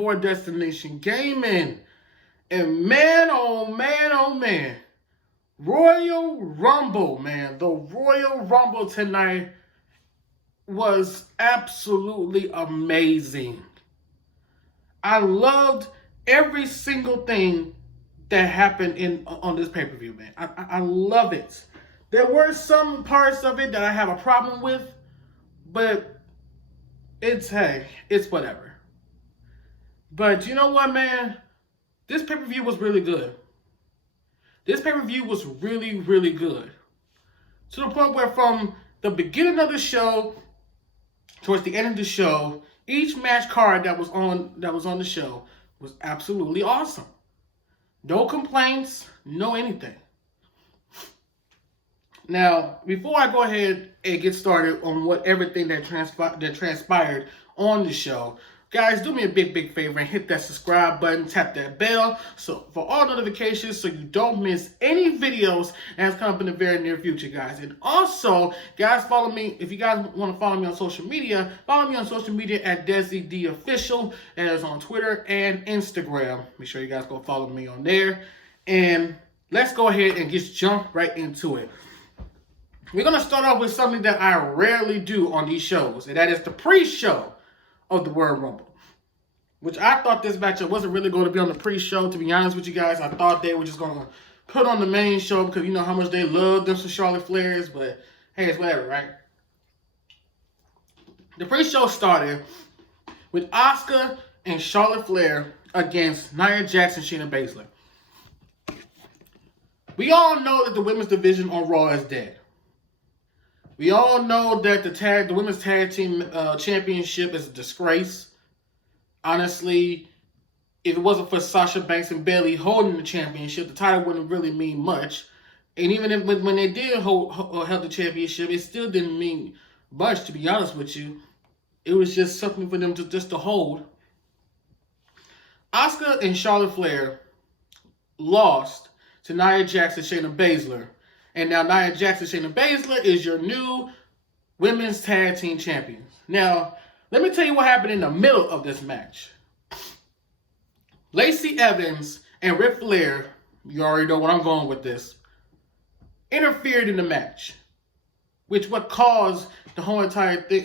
boy Deztination Gaming. And man, oh man, oh man. Royal Rumble, man. The Royal Rumble tonight was absolutely amazing. I loved every single thing that happened on this pay-per-view, man. I love it. There were some parts of it that I have a problem with, but it's whatever. But you know what, man? This pay-per-view was really good. This pay-per-view was really, really good. To the point where from the beginning of the show towards the end of the show, each match card that was on the show was absolutely awesome. No complaints, no anything. Now, before I go ahead and get started on everything that transpired on the show, guys, do me a big favor and hit that subscribe button, tap that bell for all notifications so you don't miss any videos that's coming up in the very near future, guys. And also, guys, follow me. If you guys want to follow me on social media, follow me on social media at DesiDOfficial, as on Twitter and Instagram. Make sure you guys go follow me on there. And let's go ahead and just jump right into it. We're going to start off with something that I rarely do on these shows, and that is the pre-show of the Royal Rumble, which I thought this matchup wasn't really going to be on the pre-show. To be honest with you guys, I thought they were just going to put on the main show because you know how much they love them some Charlotte Flairs, but hey, it's whatever, right? The pre-show started with Asuka and Charlotte Flair against Nia Jax and Shayna Baszler. We all know that the women's division on Raw is dead. We all know that the women's tag team championship is a disgrace. Honestly, if it wasn't for Sasha Banks and Bayley holding the championship, the title wouldn't really mean much. And even when they did hold the championship, it still didn't mean much, to be honest with you. It was just something for them to hold. Asuka and Charlotte Flair lost to Nia Jax and Shayna Baszler. And now Nia Jax and Shayna Baszler is your new women's tag team champions. Now, let me tell you what happened in the middle of this match. Lacey Evans and Ric Flair, you already know where I'm going with this, interfered in the match, which would cause the whole entire thing,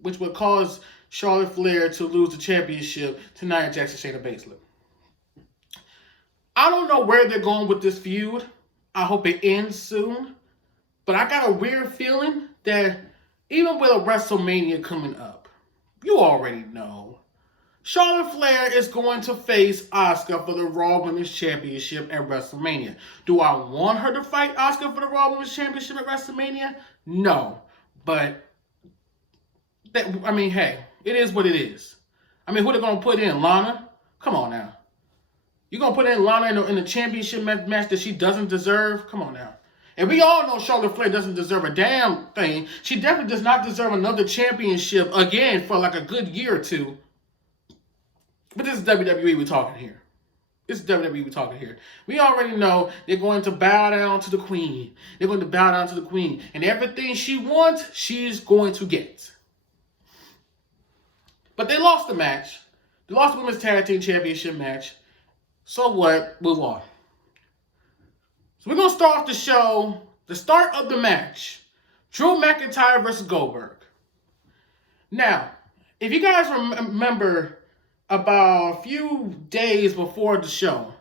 which would cause Charlotte Flair to lose the championship to Nia Jax and Shayna Baszler. I don't know where they're going with this feud. I hope it ends soon. But I got a weird feeling that even with a WrestleMania coming up, you already know, Charlotte Flair is going to face Asuka for the Raw Women's Championship at WrestleMania. Do I want her to fight Asuka for the Raw Women's Championship at WrestleMania? No. But, hey, it is what it is. Who are they going to put in? Lana? Come on now. You're going to put in Lana in a championship match that she doesn't deserve? Come on now. And we all know Charlotte Flair doesn't deserve a damn thing. She definitely does not deserve another championship again for like a good year or two. But this is WWE we're talking here. This is WWE we're talking here. We already know they're going to bow down to the queen. They're going to bow down to the queen. And everything she wants, she's going to get. But they lost the match. They lost the Women's Tag Team Championship match. So what? Move on. So we're going to start off the show, the start of the match. Drew McIntyre versus Goldberg. Now, if you guys remember about a few days before the show,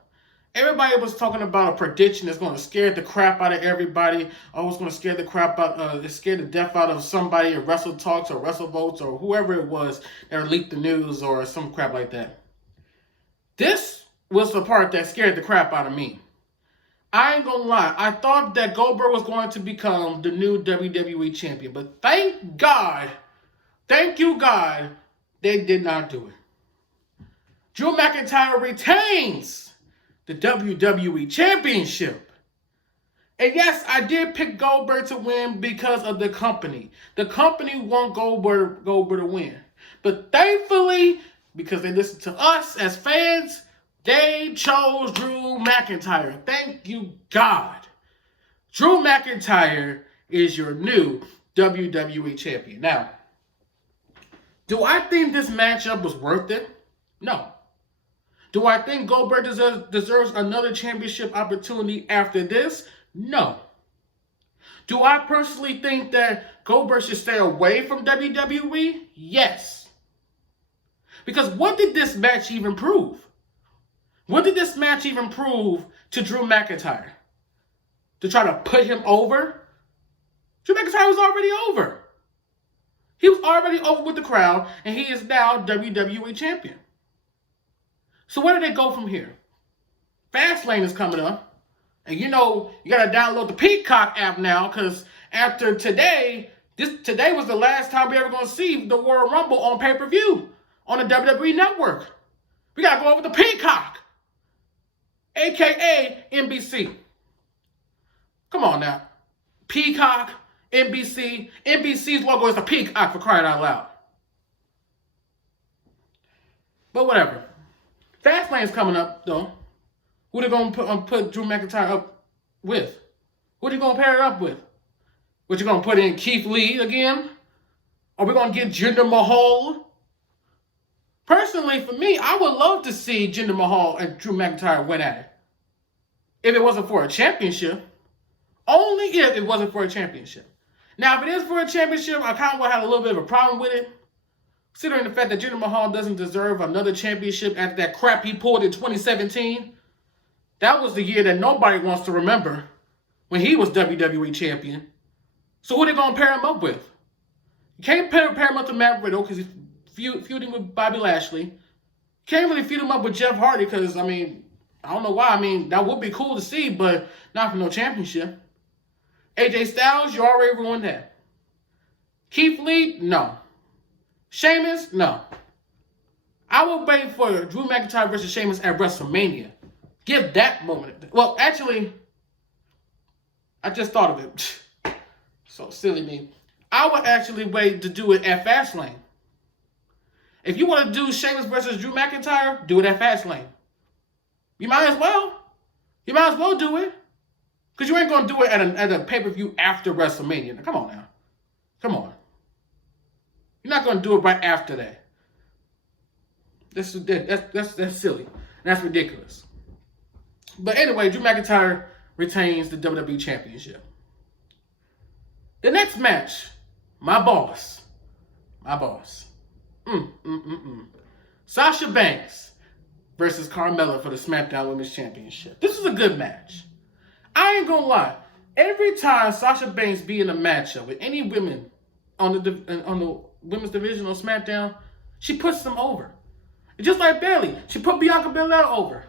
everybody was talking about a prediction that's going to scare the crap out of everybody. Oh, it's going to scare the death out of somebody at Wrestle Talks or Wrestle Votes or whoever it was that leaked the news or some crap like that. This was the part that scared the crap out of me. I ain't gonna lie. I thought that Goldberg was going to become the new WWE champion. But thank you God, they did not do it. Drew McIntyre retains the WWE championship. And yes, I did pick Goldberg to win because of the company. The company want Goldberg to win. But thankfully, because they listen to us as fans, they chose Drew McIntyre. Thank you, God. Drew McIntyre is your new WWE champion. Now, do I think this matchup was worth it? No. Do I think Goldberg deserves another championship opportunity after this? No. Do I personally think that Goldberg should stay away from WWE? Yes. Because what did this match even prove? What did this match even prove to Drew McIntyre? To try to put him over? Drew McIntyre was already over. He was already over with the crowd, and he is now WWE Champion. So where do they go from here? Fastlane is coming up. And you know, you got to download the Peacock app now, because after today, today was the last time we're ever going to see the Royal Rumble on pay-per-view on the WWE Network. We got to go over the Peacock, a.k.a. NBC. Come on now. Peacock, NBC. NBC's logo is a peacock, for crying out loud. But whatever. Fastlane's coming up, though. Who they going to put Drew McIntyre up with? Who they going to pair it up with? What, you going to put in Keith Lee again? Are we going to get Jinder Mahal? Personally, for me, I would love to see Jinder Mahal and Drew McIntyre win at it. If it wasn't for a championship. Only if it wasn't for a championship. Now, if it is for a championship, I kind of would have a little bit of a problem with it. Considering the fact that Jinder Mahal doesn't deserve another championship after that crap he pulled in 2017. That was the year that nobody wants to remember when he was WWE Champion. So who are they going to pair him up with? You can't pair him up to Matt Riddle because he's feuding with Bobby Lashley. You can't really feud him up with Jeff Hardy because, I mean, I don't know why. I mean, that would be cool to see, but not for no championship. AJ Styles, you already ruined that. Keith Lee, no. Sheamus, no. I will wait for Drew McIntyre versus Sheamus at WrestleMania. Give that moment. Well, actually, I just thought of it. So silly me. I would actually wait to do it at Fastlane. If you want to do Sheamus versus Drew McIntyre, do it at Fastlane. You might as well. You might as well do it. Because you ain't going to do it at a pay-per-view after WrestleMania. Now, come on now. Come on. You're not going to do it right after that. That's silly. That's ridiculous. But anyway, Drew McIntyre retains the WWE Championship. The next match, my boss. Sasha Banks versus Carmella for the Smackdown Women's Championship. This is a good match. I ain't gonna lie. Every time Sasha Banks be in a matchup with any women on the women's division on SmackDown, she puts them over. And just like Bayley, she put Bianca Belair over.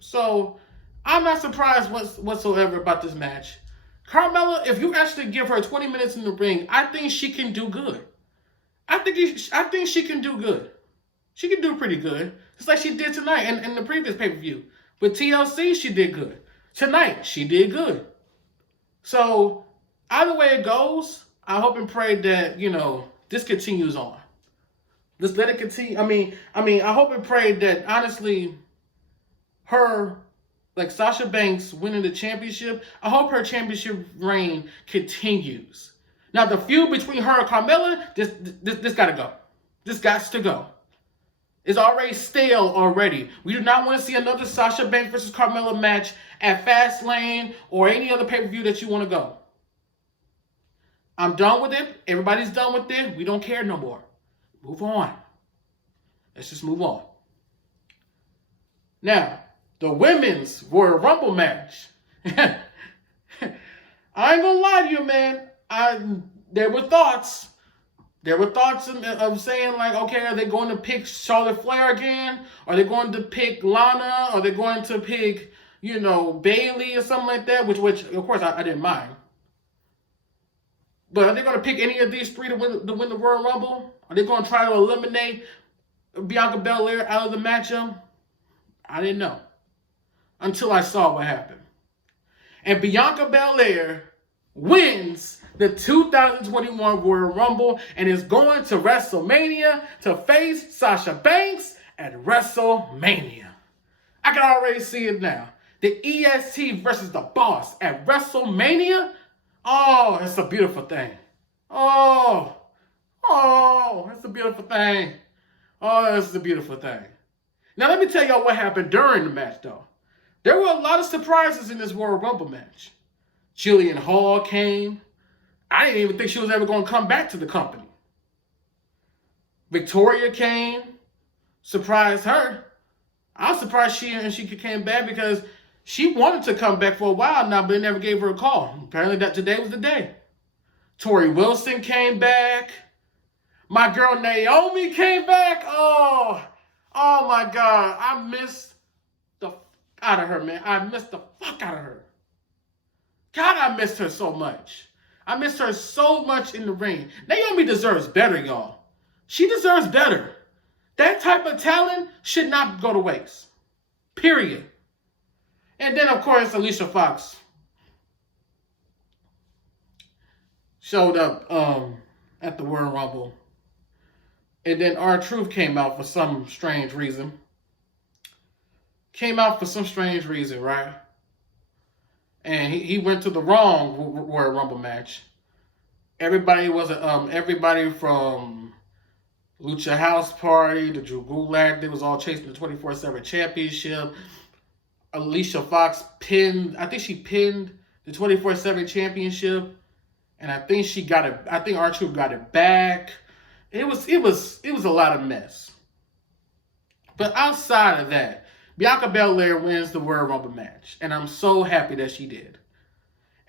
So I'm not surprised whatsoever about this match. Carmella, if you actually give her 20 minutes in the ring, I think she can do good. I think she can do good. She can do pretty good. Just like she did tonight in the previous pay-per-view. With TLC, she did good. Tonight, she did good. So, either way it goes, I hope and pray that, this continues on. Let's let it continue. I hope and pray that, honestly, Sasha Banks winning the championship, I hope her championship reign continues. Now, the feud between her and Carmella, this got to go. This got to go. It's already stale already. We do not want to see another Sasha Banks versus Carmella match at Fastlane or any other pay-per-view that you want to go. I'm done with it. Everybody's done with it. We don't care no more. Move on. Let's just move on. Now, the women's Royal Rumble match. I ain't gonna lie to you, man. There were thoughts. There were thoughts of saying, okay, are they going to pick Charlotte Flair again? Are they going to pick Lana? Are they going to pick, Bayley or something like that? Which of course, I didn't mind. But are they going to pick any of these three to win the Royal Rumble? Are they going to try to eliminate Bianca Belair out of the matchup? I didn't know. Until I saw what happened. And Bianca Belair wins the 2021 Royal Rumble and is going to WrestleMania to face Sasha Banks at WrestleMania. I can already see it now. The EST versus the Boss at WrestleMania. Oh, it's a beautiful thing. Oh, it's a beautiful thing. Oh, this is a beautiful thing. Now, let me tell y'all what happened during the match, though. There were a lot of surprises in this Royal Rumble match. Jillian Hall came. I didn't even think she was ever going to come back to the company. Victoria came. Surprised her. I was surprised she came back because she wanted to come back for a while now, but they never gave her a call. Apparently that today was the day. Tori Wilson came back. My girl Naomi came back. Oh my God. I missed the fuck out of her, man. I missed the fuck out of her. God, I missed her so much. I missed her so much in the ring. Naomi deserves better, y'all. She deserves better. That type of talent should not go to waste. Period. And then, of course, Alicia Fox showed up at the Royal Rumble. And then R-Truth came out for some strange reason. Right? And he went to the wrong Royal Rumble match. Everybody from Lucha House Party, the Drew Gulak, they was all chasing the 24/7 championship. Alicia Fox pinned the 24/7 championship, and I think R-Truth got it back. It was a lot of mess. But outside of that, Bianca Belair wins the Royal Rumble match, and I'm so happy that she did.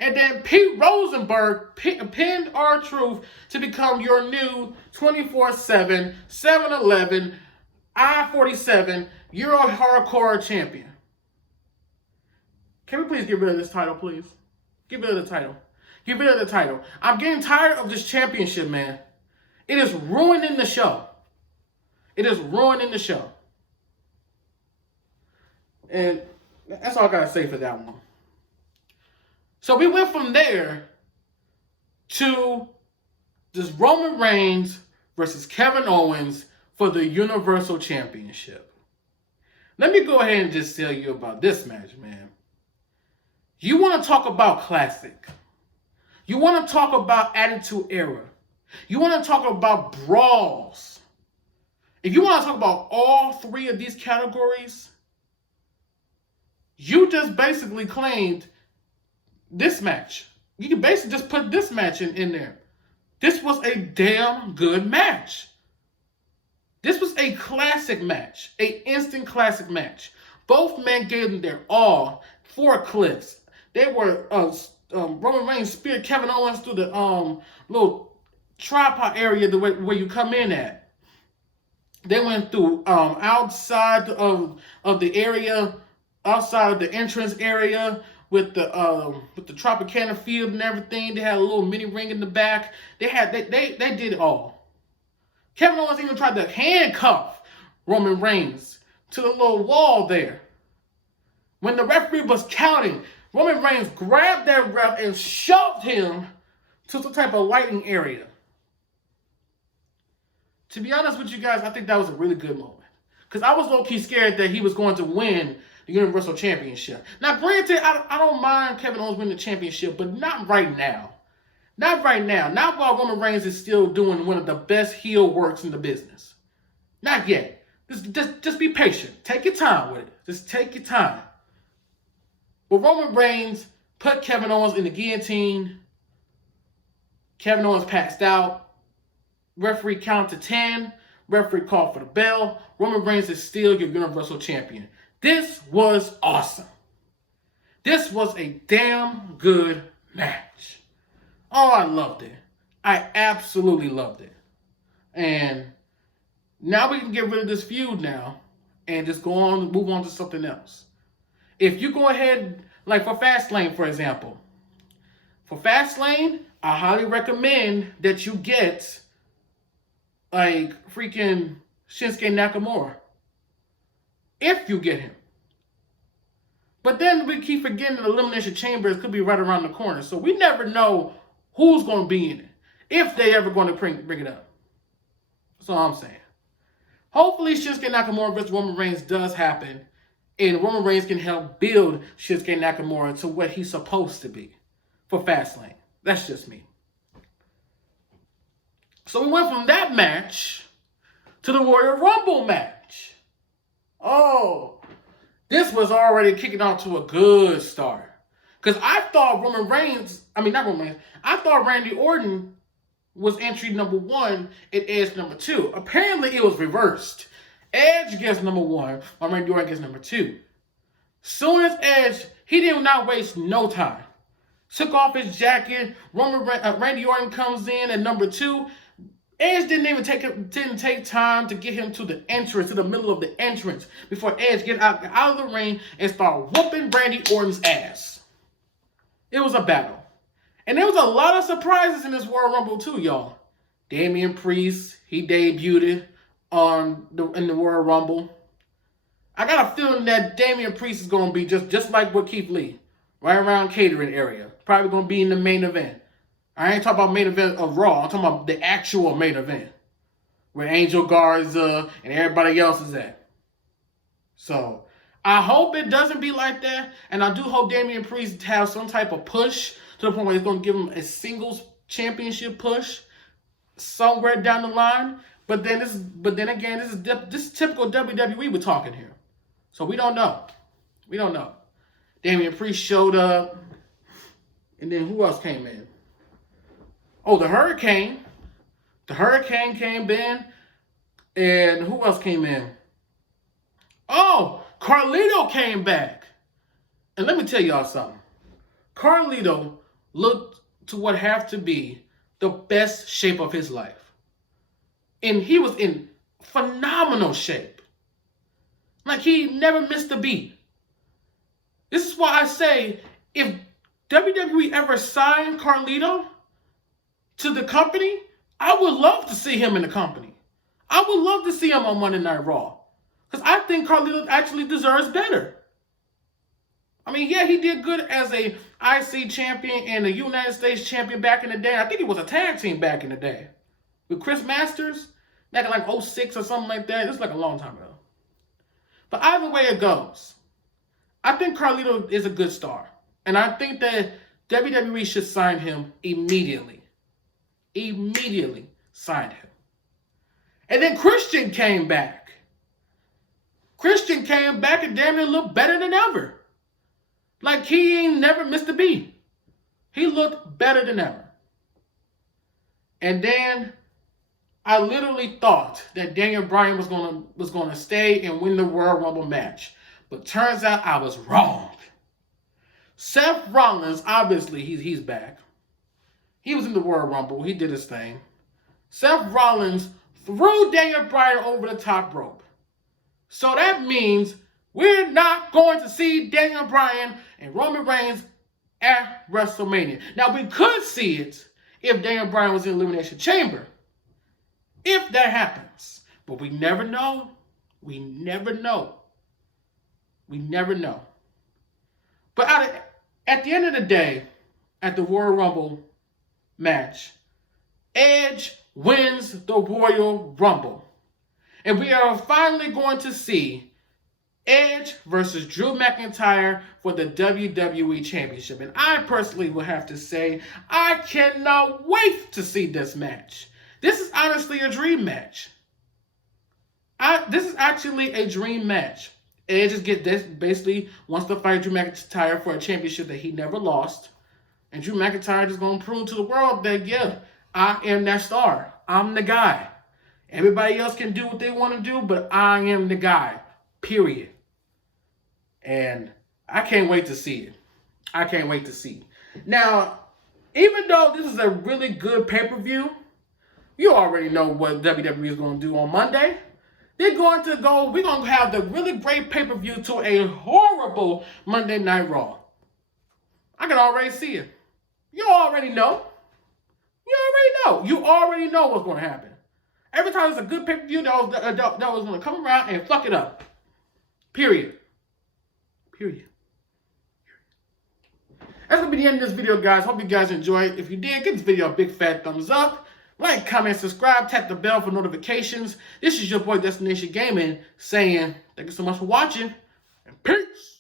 And then Pete Rosenberg pinned R-Truth to become your new 24/7, 7-Eleven, I-47 Euro Hardcore Champion. Can we please get rid of this title, please? Get rid of the title. Get rid of the title. I'm getting tired of this championship, man. It is ruining the show. And that's all I got to say for that one. So we went from there to this Roman Reigns versus Kevin Owens for the Universal Championship. Let me go ahead and just tell you about this match, man. You want to talk about classic. You want to talk about Attitude Era. You want to talk about brawls. If you want to talk about all three of these categories, you just basically claimed this match. You can basically just put this match in there. This was a damn good match. This was a classic match. An instant classic match. Both men gave them their all. 4 clips. They were Roman Reigns speared Kevin Owens through the little tripod area where you come in at. They went through outside of the area, outside of the entrance area with the Tropicana field and everything. They had a little mini ring in the back. They did it all. Kevin Owens even tried to handcuff Roman Reigns to the little wall there. When the referee was counting, Roman Reigns grabbed that ref and shoved him to some type of lighting area. To be honest with you guys, I think that was a really good moment. Because I was low-key scared that he was going to win the Universal Championship. Now, granted, I don't mind Kevin Owens winning the championship, but not right now. Not right now. Not while Roman Reigns is still doing one of the best heel works in the business. Not yet. Just be patient. Take your time with it. Just take your time. But Roman Reigns put Kevin Owens in the guillotine. Kevin Owens passed out. Referee counted to 10. Referee called for the bell. Roman Reigns is still your Universal Champion. This was awesome. This was a damn good match. Oh, I loved it. I absolutely loved it. And now we can get rid of this feud now and just move on to something else. If you go ahead, like for Fastlane, for example. For Fastlane, I highly recommend that you get like freaking Shinsuke Nakamura. If you get him. But then we keep forgetting the Elimination Chamber could be right around the corner. So we never know who's going to be in it. If they ever going to bring it up. That's all I'm saying. Hopefully Shinsuke Nakamura versus Roman Reigns does happen. And Roman Reigns can help build Shinsuke Nakamura to what he's supposed to be for Fastlane. That's just me. So we went from that match to the Royal Rumble match. Oh, this was already kicking off to a good start. Because I thought I thought Randy Orton was entry number 1 and Edge number 2. Apparently, it was reversed. Edge gets number 1, while Randy Orton gets number 2. Soon as Edge, he did not waste no time. Took off his jacket. Randy Orton comes in at number 2. Edge didn't take time to get him to the entrance, to the middle of the entrance, before Edge get out of the ring and start whooping Randy Orton's ass. It was a battle. And there was a lot of surprises in this Royal Rumble too, y'all. Damian Priest, he debuted in the Royal Rumble. I got a feeling that Damian Priest is going to be just like with Keith Lee, right around catering area. Probably going to be in the main event. I ain't talking about main event of Raw. I'm talking about the actual main event, where Angel Garza and everybody else is at. So I hope it doesn't be like that, and I do hope Damian Priest has some type of push to the point where it's going to give him a singles championship push somewhere down the line. But then again, this is typical WWE we're talking here. So we don't know. We don't know. Damian Priest showed up, and then who else came in? Oh, the Hurricane. The Hurricane came in, and who else came in? Oh, Carlito came back. And let me tell y'all something. Carlito looked to what have to be the best shape of his life. And he was in phenomenal shape. Like he never missed a beat. This is why I say, if WWE ever signed Carlito to the company, I would love to see him in the company. I would love to see him on Monday Night Raw. Because I think Carlito actually deserves better. I mean, yeah, he did good as a IC champion and a United States champion back in the day. I think it was a tag team back in the day. With Chris Masters, back in like 06 or something like that. It was like a long time ago. But either way it goes, I think Carlito is a good star. And I think that WWE should sign him immediately. Immediately sign him. And then Christian came back. Christian came back and damn near looked better than ever. Like he ain't never missed a beat. He looked better than ever. And then I literally thought that Daniel Bryan was gonna stay and win the Royal Rumble match. But turns out I was wrong. Seth Rollins, obviously he's back. He was in the Royal Rumble. He did his thing. Seth Rollins threw Daniel Bryan over the top rope. So that means we're not going to see Daniel Bryan and Roman Reigns at WrestleMania. Now, we could see it if Daniel Bryan was in the Elimination Chamber. If that happens. But we never know. We never know. We never know. But at the end of the day, at the Royal Rumble match, Edge wins the Royal Rumble. And we are finally going to see Edge versus Drew McIntyre for the WWE Championship. And I personally will have to say, I cannot wait to see this match. This is honestly a dream match. This is actually a dream match. Edge basically wants to fight Drew McIntyre for a championship that he never lost. And Drew McIntyre is going to prove to the world that, yeah, I am that star. I'm the guy. Everybody else can do what they want to do, but I am the guy. Period. And I can't wait to see it. I can't wait to see it. Now, even though this is a really good pay-per-view, you already know what WWE is going to do on Monday. We're going to have the really great pay-per-view to a horrible Monday Night Raw. I can already see it. You already know. You already know what's going to happen. Every time there's a good pay-per-view that was going to come around and fuck it up. Period. That's going to be the end of this video, guys. Hope you guys enjoyed. If you did, give this video a big fat thumbs up. Like, comment, subscribe, tap the bell for notifications. This is your boy Deztination Gaming saying thank you so much for watching, and peace.